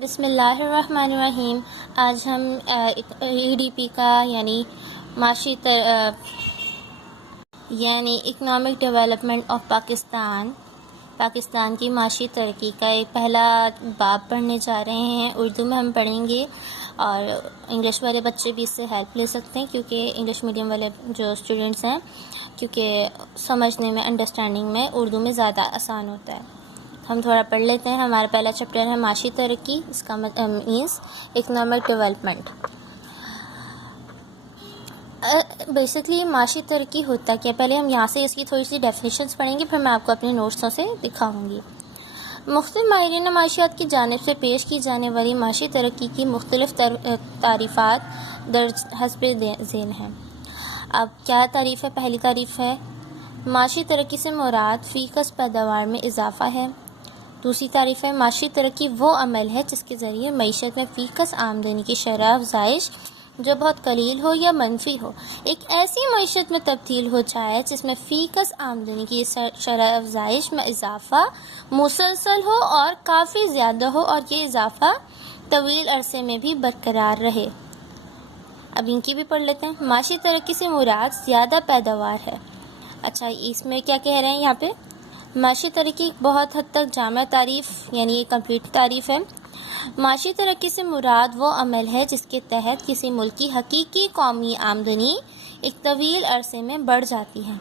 बिस्मिल्लाहिर्रहमानिर्रहीम। आज हम ईडीपी का यानी इकनॉमिक डेवलपमेंट ऑफ पाकिस्तान की माशी तरक्की का एक पहला बाब पढ़ने जा रहे हैं। उर्दू में हम पढ़ेंगे और इंग्लिश वाले बच्चे भी इससे हेल्प ले सकते हैं, क्योंकि इंग्लिश मीडियम वाले जो स्टूडेंट्स हैं, क्योंकि समझने में, अंडरस्टैंडिंग में उर्दू में ज़्यादा आसान होता है। हम थोड़ा पढ़ लेते हैं। हमारा पहला चैप्टर है माशी तरक्की। इसका मीन्स इकनॉमिक डेवलपमेंट। बेसिकली माशी तरक्की होता क्या, पहले हम यहाँ से इसकी थोड़ी सी डेफिनेशंस पढ़ेंगे, फिर मैं आपको अपने नोट्सों से दिखाऊंगी। मुख्तलिफ माहिरीन माशियात की जानिब से पेश की जाने वाली माशी तरक्की की मुख्तलिफ तारीफ़ात दर्ज हस्बे ज़ेल हैं। अब क्या तारीफ़ है? पहली तारीफ़ है, माशी तरक्की से मुराद फ़ीकस पैदावार में इजाफ़ा है। दूसरी तारीफ़ है, माशी तरक्की वो अमल है जिसके ज़रिए मईशत में फ़ीकस आमदनी की शरह अफ़ज़ाइश, जो बहुत कलील हो या मनफी हो, एक ऐसी मईशत में तब्दील हो जाए जिसमें फ़ीकस आमदनी की शरह अफ़ज़ाइश में इजाफ़ा मुसलसल हो और काफ़ी ज़्यादा हो, और ये इजाफ़ा तवील अरसे में भी बरकरार रहे। अब इनकी भी पढ़ लेते हैं। माशी तरक्की से मुराद ज़्यादा पैदावार है। अच्छा, इसमें क्या कह रहे हैं यहाँ पे? माशी तरक्की बहुत हद तक जामा तारीफ़ यानी एक कंप्लीट तारीफ़ है। माशी तरक्की से मुराद वो अमल है जिसके तहत किसी मुल्क की हकीकी कौमी आमदनी एक तवील अरसे में बढ़ जाती है।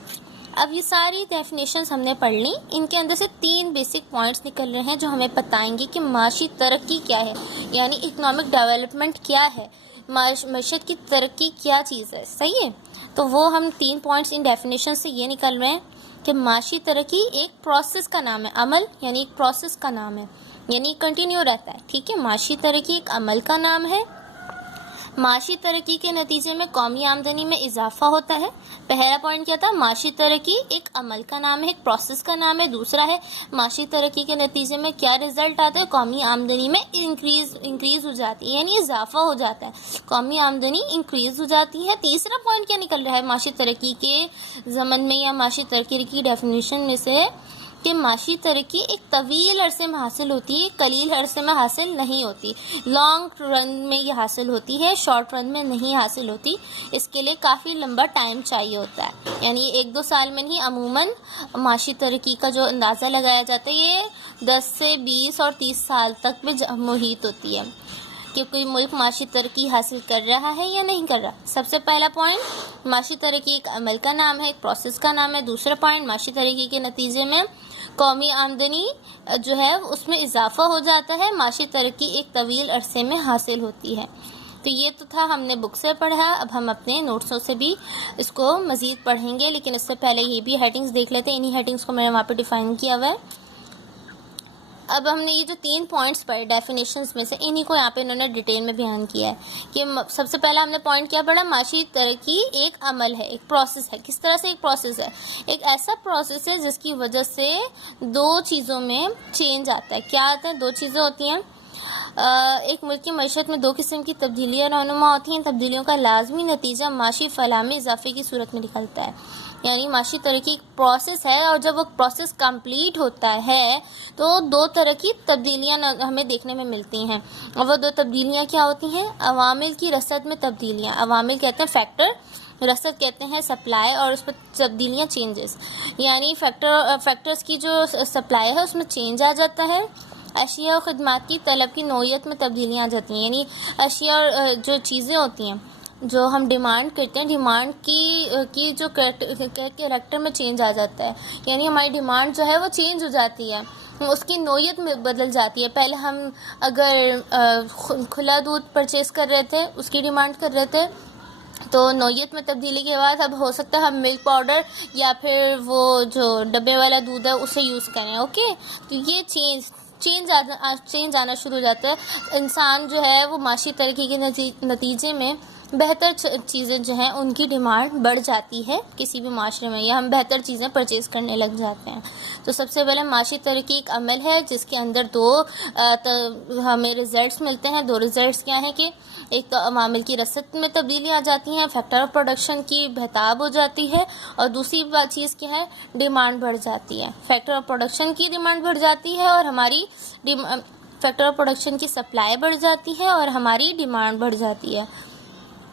अब ये सारी डेफिनेशंस हमने पढ़ ली। इनके अंदर से 3 बेसिक पॉइंट्स निकल रहे हैं जो हमें बताएंगे कि माशी तरक्की क्या है, यानी इकनॉमिक डेवलपमेंट क्या है, मईशत की तरक्की क्या चीज़ है। सही है, तो वो हम 3 पॉइंट्स इन डेफिनेशन से ये निकल रहे हैं कि माशी तरक्की एक प्रोसेस का नाम है। अमल यानी एक प्रोसेस का नाम है, यानी कंटिन्यू रहता है। ठीक है, माशी तरक्की एक अमल का नाम है। माशी तरक्की के नतीजे में कौमी आमदनी में इजाफा होता है। पहला पॉइंट क्या था? माशी तरक्की एक अमल का नाम है, एक प्रोसेस का नाम है। दूसरा है, माशी तरक्की के नतीजे में क्या रिजल्ट आता है? कौमी आमदनी में इंक्रीज हो जाती है, यानी इजाफा हो जाता है, कौमी आमदनी इंक्रीज हो जाती है। तीसरा पॉइंट क्या निकल रहा है माशी तरक्की के ज़मन में या माशी तरक्की की डेफिनेशन में से, कि माशी तरक्की एक तवील अरसे में हासिल होती है, कलील अरसे में हासिल नहीं होती। लॉन्ग रन में ये हासिल होती है, शॉर्ट रन में नहीं हासिल होती। इसके लिए काफ़ी लंबा टाइम चाहिए होता है, यानी 1-2 साल में नहीं। अमूमन माशी तरक्की का जो अंदाज़ा लगाया जाता है, ये 10 से 20 और 30 साल तक में मुहित होती है कि कोई मुल्क माशी तरक्की हासिल कर रहा है या नहीं कर रहा। सबसे पहला पॉइंट, माशी तरक्की एक अमल का नाम है, एक प्रोसेस का नाम है। दूसरा पॉइंट, माशी तरक्की के नतीजे में कौमी आमदनी जो है उसमें इजाफा हो जाता है। माशी तरक्की एक तवील अरसे में हासिल होती है। तो ये तो था, हमने बुक से पढ़ा। अब हम अपने नोट्सों से भी इसको मज़ीद पढ़ेंगे, लेकिन उससे पहले ये भी हेडिंग्स देख लेते हैं। इन्हीं हेडिंग्स को मैंने वहाँ पर डिफ़ाइन किया हुआ है। अब हमने ये जो 3 पॉइंट्स पढ़े डेफिनेशंस में से, इन्हीं को यहाँ पे इन्होंने डिटेल में बयान किया है कि सबसे पहला हमने पॉइंट क्या पढ़ा? माशी तरक्की एक अमल है, एक प्रोसेस है। किस तरह से एक प्रोसेस है? एक ऐसा प्रोसेस है जिसकी वजह से 2 चीज़ों में चेंज आता है। क्या आता है? 2 चीज़ें होती हैं। एक मुल्क की मईशत में 2 किस्म की तब्दीलियाँ रहनुमा होती हैं। तब्दीलियों का लाजमी नतीजा माशी फलाह में इजाफे की सूरत में निकलता है। यानी माशी तरक्की एक प्रोसेस है, और जब वो प्रोसेस कंप्लीट होता है तो 2 तरह की तब्दीलियाँ हमें देखने में मिलती हैं। और वो 2 तब्दीलियाँ क्या होती हैं? अवामिल की रसद में तब्दीलियाँ। अवामिल कहते हैं फैक्टर, रसद कहते हैं सप्लाई, और उस पर तब्दीलियाँ चेंजेस। यानी फैक्टर्स की जो सप्लाई है उसमें चेंज आ जाता है। अशिया और ख़िदमत की तलब की नौइयत में तब्दीलियाँ आ जाती हैं, यानी अशिया और जो चीज़ें होती हैं जो हम डिमांड करते हैं, डिमांड की जो कैरेक्टर में चेंज आ जाता है। यानी हमारी डिमांड जो है वो चेंज हो जाती है, उसकी नौइयत में बदल जाती है। पहले हम अगर खुला दूध परचेज़ कर रहे थे, उसकी डिमांड कर रहे थे, तो नौइयत में तब्दीली के बाद अब हो सकता है हम मिल्क पाउडर या फिर वो जो डब्बे वाला दूध है उसे यूज़ करें। ओके, तो ये चेंज आना शुरू हो जाता है। इंसान जो है वो माशी तरक्की के नतीजे में बेहतर चीज़ें जो हैं उनकी डिमांड बढ़ जाती है किसी भी माशरे में, या हम बेहतर चीज़ें परचेज़ करने लग जाते हैं। तो सबसे पहले माशी तरक्की एक अमल है जिसके अंदर 2 हमें रिज़ल्ट्स मिलते हैं। 2 रिज़ल्ट्स क्या हैं कि एक तो अवामिल की रसद में तब्दीली आ जाती हैं, फैक्टर ऑफ प्रोडक्शन की बेहताब हो जाती है, और दूसरी चीज़ क्या है? डिमांड बढ़ जाती है। फैक्टर ऑफ प्रोडक्शन की डिमांड बढ़ जाती है और हमारी फैक्टर ऑफ प्रोडक्शन की सप्लाई बढ़ जाती है और हमारी डिमांड बढ़ जाती है।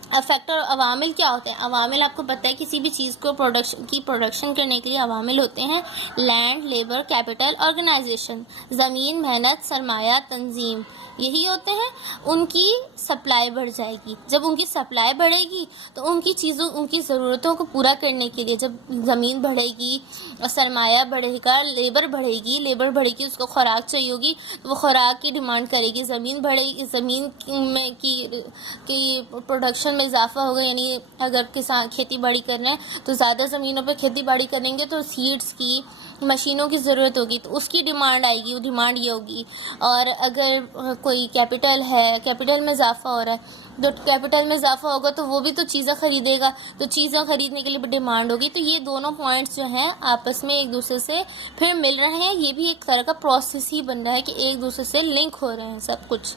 अब फैक्टर अवामिल क्या होते हैं? अवामिल आपको पता है किसी भी चीज़ को प्रोडक्शन करने के लिए अवामिल होते हैं लैंड, लेबर, कैपिटल, ऑर्गेनाइजेशन, ज़मीन, मेहनत, सरमाया, तंजीम, यही होते हैं। उनकी सप्लाई बढ़ जाएगी। जब उनकी सप्लाई बढ़ेगी तो उनकी ज़रूरतों को पूरा करने के लिए जब ज़मीन बढ़ेगी और सरमाया बढ़ेगा, लेबर बढ़ेगी, उसको खुराक चाहिए होगी तो वो खुराक की डिमांड करेगी। ज़मीन बढ़ेगी, ज़मीन में की प्रोडक्शन में इजाफा होगा, यानी अगर किसान खेती बाड़ी कर रहे हैं तो ज़्यादा ज़मीनों पे खेती बाड़ी करेंगे तो सीड्स की, मशीनों की ज़रूरत होगी तो उसकी डिमांड आएगी, वो डिमांड ये होगी। और अगर कोई कैपिटल है, कैपिटल में इजाफा हो रहा है तो कैपिटल में इजाफा होगा तो वो भी तो चीज़ें ख़रीदेगा, तो चीज़ें ख़रीदने के लिए भी डिमांड होगी। तो ये दोनों पॉइंट्स जो हैं आपस में एक दूसरे से फिर मिल रहे हैं। ये भी एक तरह का प्रोसेस ही बन रहा है कि एक दूसरे से लिंक हो रहे हैं सब कुछ।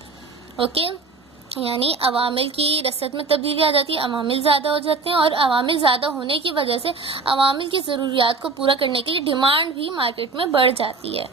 ओके, यानी अवामिल की रसद में तब्दीली आ जाती है, अवामिल ज़्यादा हो जाते हैं और अवामिल ज़्यादा होने की वजह से अवामिल की ज़रूरियात को पूरा करने के लिए डिमांड भी मार्केट में बढ़ जाती है।